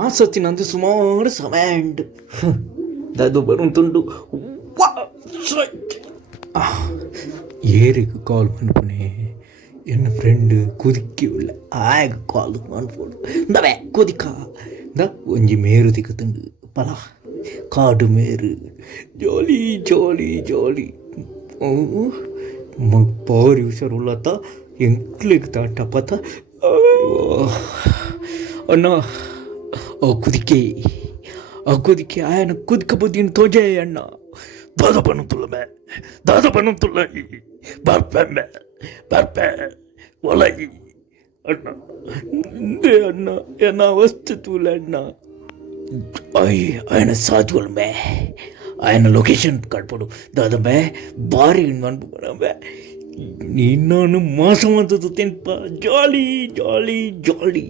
ಆ ಸತಿ ನಂದು ಸುಮಾರು ಸಮ್ಯಾಂಡ್ ಅದು ಬರುಂತುಂಡು ಏರಿಗೆ ಕಾಲ್ ಮಾಡ್ಪಣೆ ಎನ್ನ ಫ್ರೆಂಡ್ ಕುದಿಕ್ಕಿ ಉಳ್ಳ ಆಗ ಕಾಲ್ ಮಾಡ್ಬೋದು ನವೇ ಕುದಿಕ ಒಂಜಿ ಮೇರು ತಿಕ್ಕುತ್ತುಂಡು ಪಲ ಕಾಡು ಮೇರು ಜಾಲಿ ಜಾಲಿ ಜಾಲಿ ಪಾರಿ ಹುಷಾರುಳ್ಳತ್ತ ಎಂಕ್ಲಿಗೆ ತಾಟ ಪತ ಅಣ್ಣ ಆ ಕುದಿಕೆ ఆయన కుదిక బుద్ధిని తోజే అన్న దాదాపనుతుల్లమే ಬರ್ಪೆ ಒಲಗಿ ಅಣ್ಣ ಇಂದೇ ಅಣ್ಣ ಎನ್ನ ಅವಸ್ಥೆ ತೂಲ ಅಣ್ಣ ఆయన సాధువులమే ఆయన లొకేషన్ కడపడు దాదాపే భారీ అనిపోబే నిన్నను మాసం అంత తింప జాలీ జాలీ జాలీ